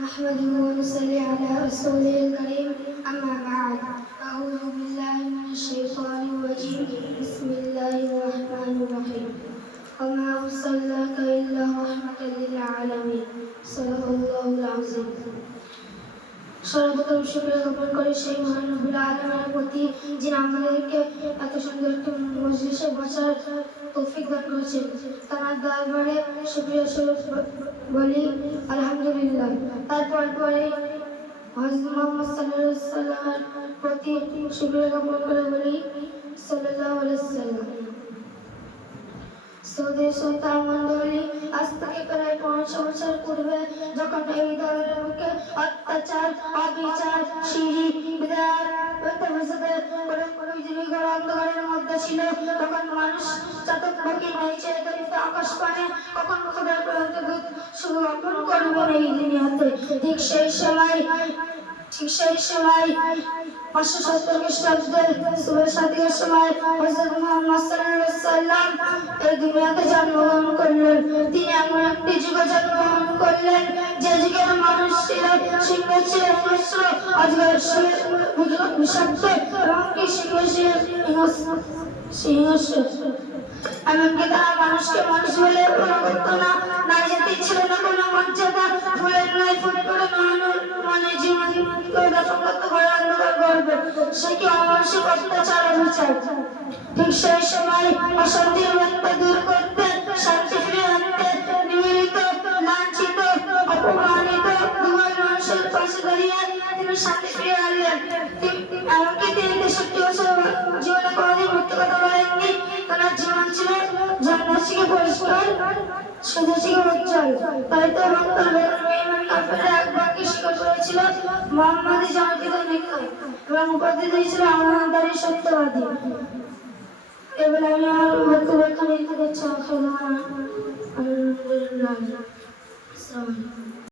نحمده ونصلي على رسوله الكريم أما بعد أعوذ بالله من الشيطان الرجيم بسم الله الرحمن الرحيم وما أرسلناك إلا رحمة للعالمين صدق الله العظيم সর্বপ্রথম শুকরিয়া জ্ঞাপন করি সেই মহান রব্বুল আলামিনের প্রতি যিনি আমাদেরকে এত সুন্দর একটি মজলিসে বসার তৌফিক দান করেছেন। তার দরবারে শুকরিয়া স্বরূপ বলি আলহামদুলিল্লাহ। তারপর পরে হযরত মুহাম্মদ সাল্লাল্লাহু আলাইহি ওয়াসাল্লামের প্রতি শুকরিয়া জ্ঞাপন করে বলি সাল্লাল্লাহু আলাইহি ওয়াসাল্লাম। সৌদের সন্তান মন্ডলী আজ থেকে প্রায় 500 বছর পূর্বে যখন এই দলের বুকে অত্যাচার অবিচার শিরি বিদার অন্ধকারের মধ্যে ছিল, তখন মানুষ চাতকবাকি নিচে আকাশ পানে কখন খোদার পর্যন্ত দুধ শুধু অর্পণ করবেন এই দুনিয়াতে। ঠিক সেই সময় 570 খ্রিস্টাব্দের সুবের সাথীর সময় হযরত মুহাম্মদ সাল্লাল্লাহু আলাইহি ওয়াসাল্লাম এই দুনিয়াতে জন্মগ্রহণ করলেন। তিনি এমন একটি যুগে জন্মগ্রহণ করলেন যে যুগের মানুষ ছিল সিংহ ছিল হিংস্র অজগর ছিল বিষাক্ত এবং কি সিংহ এমনকি তারা মানুষকে মানুষ বলে গ্রহণ করত না। নারী জাতি ছিল না কোনো মর্যাদা, ফুলের নয় ফুল করে মানে জীবন দাফন করতে ঘরে অন্ধকার গর্বে সে কি অমানসিক অত্যাচার অবিচার। ঠিক সেই সময় অশান্তির মধ্যে দূর করতে শান্তি ফিরে আনতে নিপীড়িত লাঞ্ছিত অপমানিত দুর্বল মানুষের পাশে দাঁড়িয়ে তিনি শান্তি ফিরে আনলেন। এমনকি তিনি 63 বছর জীবনে কোনোদিন মিথ্যে কথা বলেননি। তার জীবন ছিল জান্নাত থেকে পরিষ্কার শুধু ছিল উজ্জ্বল। তাই তো একবার স্বীকার করেছিল মুহাম্মাদি জনপ্রিয় নিকায় এবং উপাধি দিয়েছিল আমানতদারি সত্যবাদী। এবার আমি আমার বক্তব্য এখানে